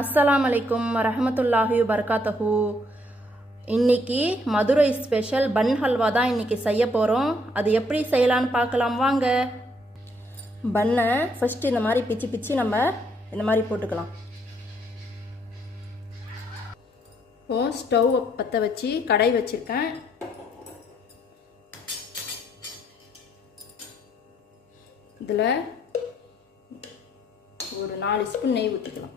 அஸ்ஸலாமு அலைக்கும் வரஹ்மத்துல்லாஹி வபரகாத்துஹு. இன்னைக்கு மதுரை ஸ்பெஷல் பன் ஹல்வா தான் இன்னைக்கு செய்ய போகிறோம். அது எப்படி செய்யலான்னு பார்க்கலாம் வாங்க. பன்னை ஃபஸ்ட்டு இந்த மாதிரி பிச்சு பிச்சு நம்ம இந்த மாதிரி போட்டுக்கலாம். இப்போ ஸ்டவ் பற்ற வச்சு கடாய் வச்சுருக்கேன். இதில் ஒரு 4 ஸ்பூன் நெய் ஊற்றிக்கலாம்.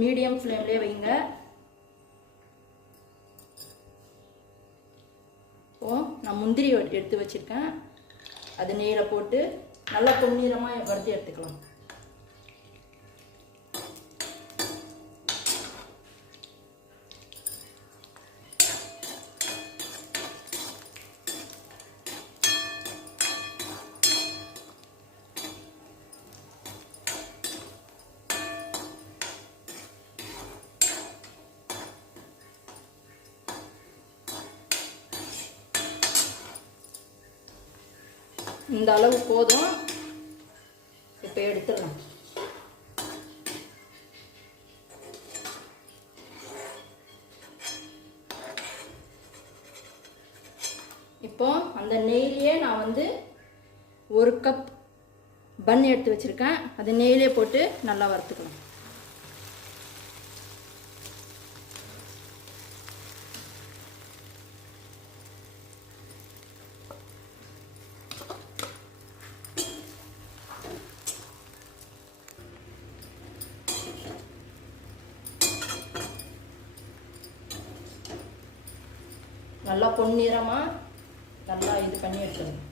மீடியம் ஃப்ளேம்லேயே வைங்க. நான் முந்திரி எடுத்து வச்சிருக்கேன். அது நெய்யில் போட்டு நல்லா பொன்னிறமாக வறுத்து எடுத்துக்கலாம். இந்த அளவு போதும். இப்போ எடுத்துடலாம். இப்போ அந்த நெய்லியே நான் 1 கப் பன் எடுத்து வச்சிருக்கேன். அது நெய்லியே போட்டு நல்லா வறுத்துக்கலாம். நல்லா பொன்னிறமாக நல்லா இது பண்ணி எடுத்துக்கணும்.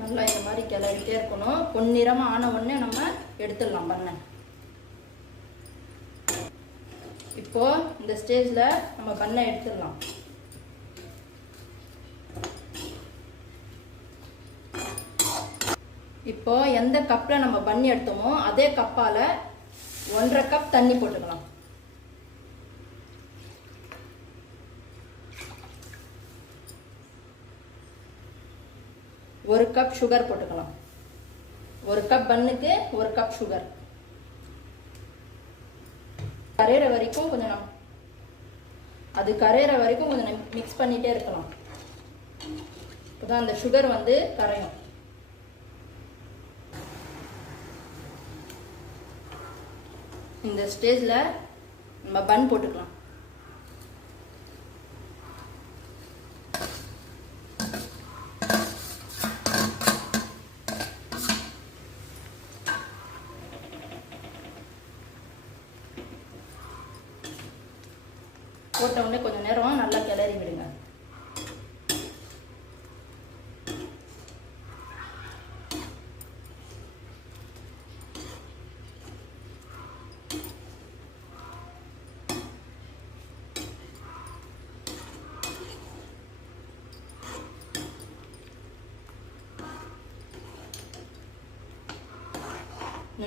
நல்லா இந்த மாதிரி கிளறிட்டே இருக்கணும். பொன்னிறமாக ஆன உடனே நம்ம எடுத்துடலாம் பண்ண. இப்போ இந்த ஸ்டேஜில் நம்ம பண்ணை எடுத்துடலாம். இப்போ எந்த கப்பில் நம்ம பண்ணி எடுத்தோமோ அதே கப்பால் 1.5 கப் தண்ணி போட்டுக்கலாம். ஒரு கப் சுகர் போட்டுக்கலாம். 1 கப் பன்னுக்கு 1 கப் சுகர். கரையிற வரைக்கும் கொஞ்சம் மிக்ஸ் பண்ணிட்டே இருக்கலாம். இப்போதான் அந்த சுகர் கரையும். இந்த ஸ்டேஜில் நம்ம பன் போட்டுக்கலாம். போட்ட உடனே கொஞ்சம் நேரம் நல்லா கிளறி விடுங்க.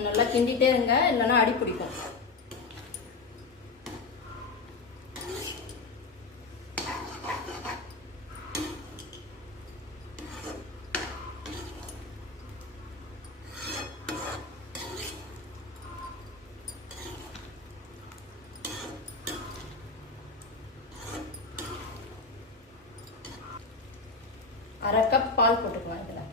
நல்லா கிண்டிட்டே இருங்க, இல்லைன்னா அடி பிடிக்கும். அரை கப் பால் போட்டுக்கலாம். இதில்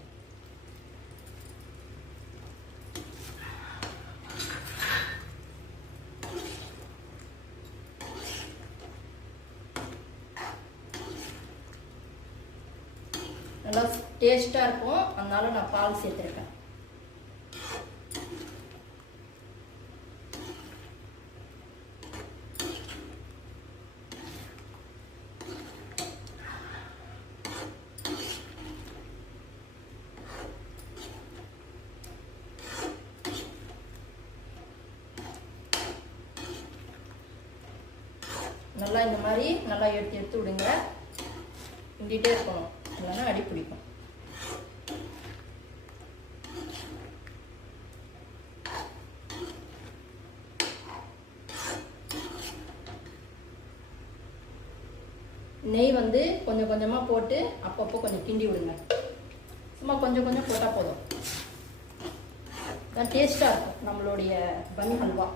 நல்லா டேஸ்டாக இருக்கும். அதனால நான் பால் சேர்த்துருக்கேன். நல்லா இந்த மாதிரி நல்லா எடுத்து விடுங்க. கிண்டிகிட்டே இருக்கணும், இல்லைன்னா அடி பிடிக்கும். நெய் வந்து கொஞ்சம் கொஞ்சமாக போட்டு அப்பப்போ கொஞ்சம் கிண்டி விடுங்க. சும்மா கொஞ்சம் கொஞ்சம் போட்டால் போதும். தான் டேஸ்ட்டாக இருக்கும் நம்மளுடைய பன் ஹல்வா.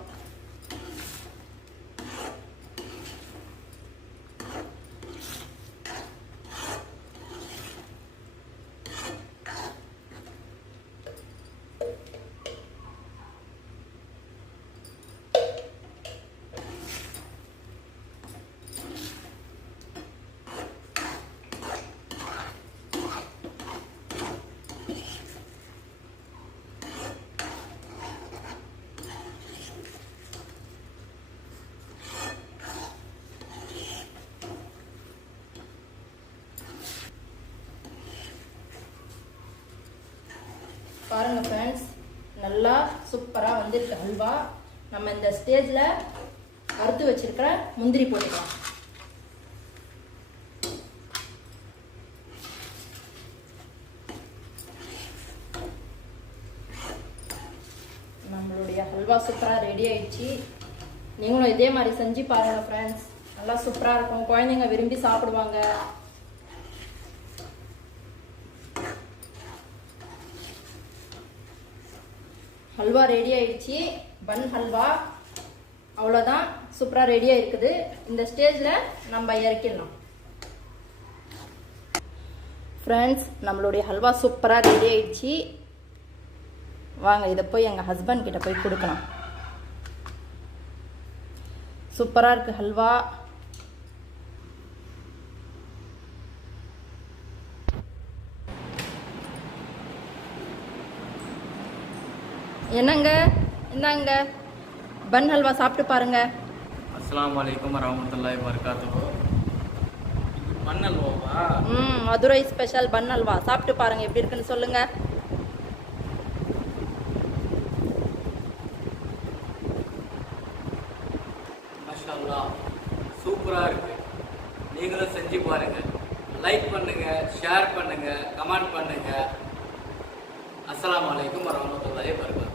பாருங்கள் ஃப்ரெண்ட்ஸ், நல்லா சூப்பராக வந்துருக்கு ஹல்வா. நம்ம இந்த ஸ்டேஜில் வறுத்து வச்சிருக்கிற முந்திரி போட்டுக்கலாம். நம்மளுடைய ஹல்வா சூப்பராக ரெடி ஆயிடுச்சு. நீங்களும் இதே மாதிரி செஞ்சு பாருங்கள் ஃப்ரெண்ட்ஸ். நல்லா சூப்பராக இருக்கும், குழந்தைங்க விரும்பி சாப்பிடுவாங்க. ஹல்வா ரெடி ஆயிடுச்சு, பன் ஹல்வா. அவ்வளோதான், சூப்பராக ரெடியாக இருக்குது. இந்த ஸ்டேஜில் நம்ம இறக்கிடலாம். ஃப்ரெண்ட்ஸ், நம்மளுடைய ஹல்வா சூப்பராக ரெடி ஆயிடுச்சு. வாங்க இதை போய் எங்கள் ஹஸ்பண்ட் கிட்ட போய் கொடுக்கலாம். சூப்பராக இருக்குது ஹல்வா. என்னங்க, இந்தாங்க பன் ஹல்வா சாப்பிட்டு பாருங்க. அஸ்ஸலாமு அலைக்கும் வரஹ்மத்துல்லாஹி வபரகாத்துஹு. பன் ஹல்வாவா? மதுரை ஸ்பெஷல் பன் ஹல்வா. சாப்பிட்டு பாருங்க, எப்படி இருக்குன்னு சொல்லுங்க. மாஷாஅல்லாஹ், சூப்பரா இருக்கு. நீங்களும் செஞ்சு பாருங்க. லைக் பண்ணுங்க, ஷேர் பண்ணுங்க, கமெண்ட் பண்ணுங்க. அஸ்ஸலாமு அலைக்கும் வரஹ்மத்துல்லாஹி வபரகாத்துஹு.